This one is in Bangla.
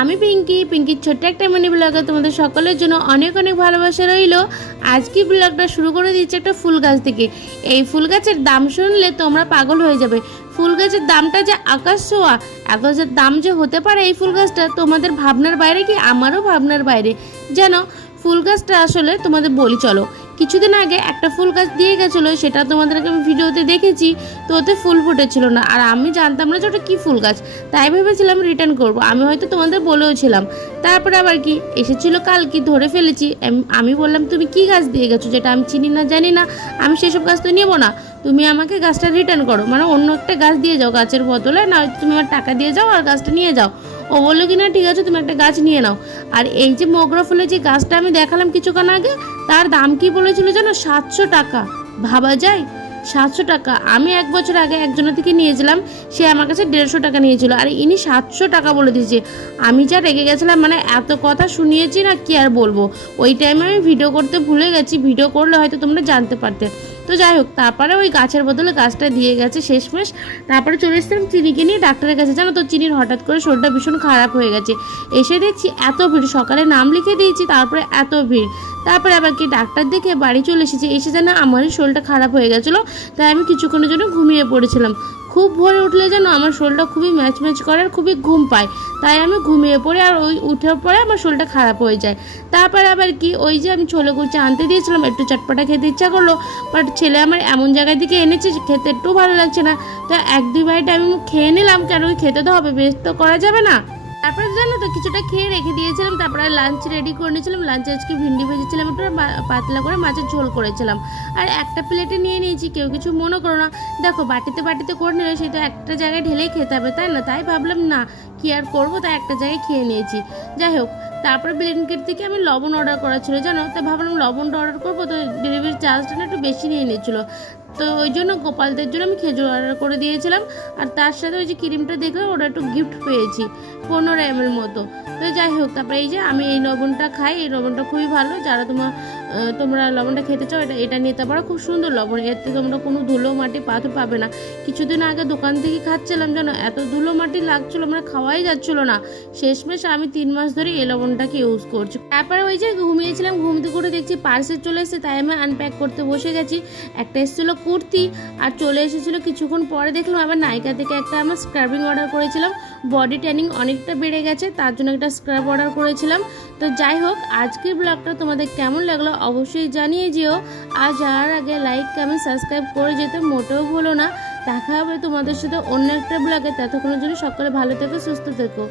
আমি পিঙ্কির ছোট্ট একটা মিনি ব্লগে তোমাদের সকলের জন্য অনেক অনেক ভালোবাসা রইল। আজকে ব্লগটা শুরু করে দিচ্ছি একটা ফুল গাছ থেকে। এই ফুল গাছের দাম শুনলে তোমরা পাগল হয়ে যাবে। ফুল গাছের দামটা যে আকাশ ছোঁয়া, এত যে দাম যে হতে পারে এই ফুল গাছটা তোমাদের ভাবনার বাইরে, কি আমারও ভাবনার বাইরে। যেন ফুল গাছটা আসলে তোমাদের বলি চলো। কিছুদিন আগে একটা ফুল গাছ দিয়ে গেছিলো, সেটা তোমাদেরকে আমি ভিডিওতে দেখেছি, তো ওতে ফুল ফুটেছিল না। আর আমি জানতাম না যে ওটা কী ফুল গাছ, তাই ভেবেছিলাম রিটার্ন করব। আমি হয়তো তোমাদের বলেও ছিলাম। তারপরে আবার কি এসেছিলো কাল, কি ধরে ফেলেছি। আমি বললাম তুমি কি গাছ দিয়ে গেছো যেটা আমি চিনি না জানি না, আমি সেসব গাছ তো নেবো না, তুমি আমাকে গাছটা রিটার্ন করো, মানে অন্য একটা গাছ দিয়ে যাও গাছের বদলে, না তুমি আমার টাকা দিয়ে যাও আর গাছটা নিয়ে যাও। ও বললো কি না ঠিক আছে তুমি একটা গাছ নিয়ে নাও। আর এই যে মোগরা ফুলের যে গাছটা আমি দেখালাম কিছুক্ষণ আগে, তার দাম কি বলেছিল জানো? 700 টাকা। ভাবা যায় 700 টাকা। আমি 1 বছর আগে একজনের থেকে নিয়েছিলাম, সে আমার কাছে 150 টাকা নিয়েছিল, আর ইনি 700 টাকা বলে দিয়েছে। আমি যা রেগে গেছিলাম, মানে এত কথা শুনিয়েছি না কি আর বলবো। ওই টাইমে আমি ভিডিও করতে ভুলে গেছি, ভিডিও করলে হয়তো তোমরা জানতে পারতে। তো যাই হোক, তারপরে ওই গাছের বদলে গাছটা দিয়ে গেছে শেষমেশ। তারপরে চলে এসেছিলাম চিনিকে নিয়ে ডাক্তারের কাছে। জানো তো চিনির হঠাৎ করে শরীরটা ভীষণ খারাপ হয়ে গেছে। এসে দেখছি এত ভিড়, সকালে নাম লিখে দিয়েছি তারপরে এত ভিড়। তারপরে আবার কি ডাক্তার দেখে বাড়ি চলে এসেছি। এসে যেন আমারই শরীরটা খারাপ হয়ে গেছিলো, তাই আমি কিছুক্ষণের জন্য ঘুমিয়ে পড়েছিলাম। খুব ভোরে উঠলে যেন আমার শরীরটা খুবই ম্যাচ করে আর খুবই ঘুম পায়, তাই আমি ঘুমিয়ে পড়ি, আর ওই উঠার পরে আমার শরীরটা খারাপ হয়ে যায়। তারপর আবার কি ওই যে আমি ছোলে কুচে আনতে দিয়েছিলাম, একটু চটপটা খেতে ইচ্ছা করলো, বাট ছেলে আমার এমন জায়গায় দিকে এনেছে খেতে একটু ভালো লাগছে না। তো 1-2 বাইট আমি খেয়ে নিলাম, কেন খেতে তো হবে, বেশ তো করা যাবে না। তারপরে জানো তো কিছুটা খেয়ে রেখে দিয়েছিলাম। তারপরে লাঞ্চ রেডি করে নিয়েছিলাম। লাঞ্চে আজকে ভিন্ডি ভেজেছিলাম, একটু পাতলা করে মাছের ঝোল করেছিলাম, আর একটা প্লেটে নিয়ে নিয়েছি। কেউ কিছু মনে করো না, দেখো বাটিতে করে নিলে সেটা একটা জায়গায় ঢেলেই খেতে হবে, তাই না? তাই ভাবলাম না কি আর করবো, তাই একটা জায়গায় খেয়ে নিয়েছি। যাই হোক, তারপরে ব্লিঙ্কিট থেকে আমি লবণ অর্ডার করা ছিল জানো, তাই ভাবলাম লবণটা অর্ডার করবো, তো ডেলিভারি চার্জটা না একটু বেশি নিয়ে নিয়েছিল। তো ওই জন্য গোপালদের জন্য আমি খেজুর অর্ডার করে দিয়েছিলাম। আর তার সাথে ওই যে ক্রিমটা দেখলাম, ওটা একটু গিফট পেয়েছি 15 ml মতো। তো যাই হোক, তারপরে এই যে আমি এই লবণটা খাই, এই লবণটা খুবই ভালো। যারা তোমরা লবণটা খেতে চাও এটা নিতে পারো, খুব সুন্দর লবণ। এর থেকে আমরা কোনো ধুলো মাটি পাথর পাবে না। কিছুদিন আগে দোকান থেকে খাচ্ছিলাম জানো, এত ধুলো মাটি লাগছিলো, মানে খাওয়াই যাচ্ছিলো না। শেষমেশ আমি 3 মাস ধরে এই লবণটাকে ইউজ করছি। তারপরে ওই যে ঘুমিয়েছিলাম, ঘুমতে করে দেখছি পার্সেল চলে এসেছে, তাই আমি আনপ্যাক করতে বসে গেছি। একটা এসেছিলো কুর্তি, আর চলে এসেছিলো কিছুক্ষণ পরে দেখলাম আবার নাইকা থেকে একটা আমার স্ক্রাবিং অর্ডার করেছিলাম। বডি ট্যানিং অনেকটা বেড়ে গেছে, তার জন্য একটা স্ক্রাব অর্ডার করেছিলাম। তো যাই হোক, আজকের ব্লগটা তোমাদের কেমন লাগলো অবশ্যই জানিয়ে যেও। আর যাওয়ার আগে লাইক কমেন্ট সাবস্ক্রাইব করে যেতে মোটেও ভুলো না। দেখা হবে তোমাদের সাথে অন্য একটা ব্লগে। ততক্ষণের জন্য সকলে ভালো থেকো, সুস্থ থেকো।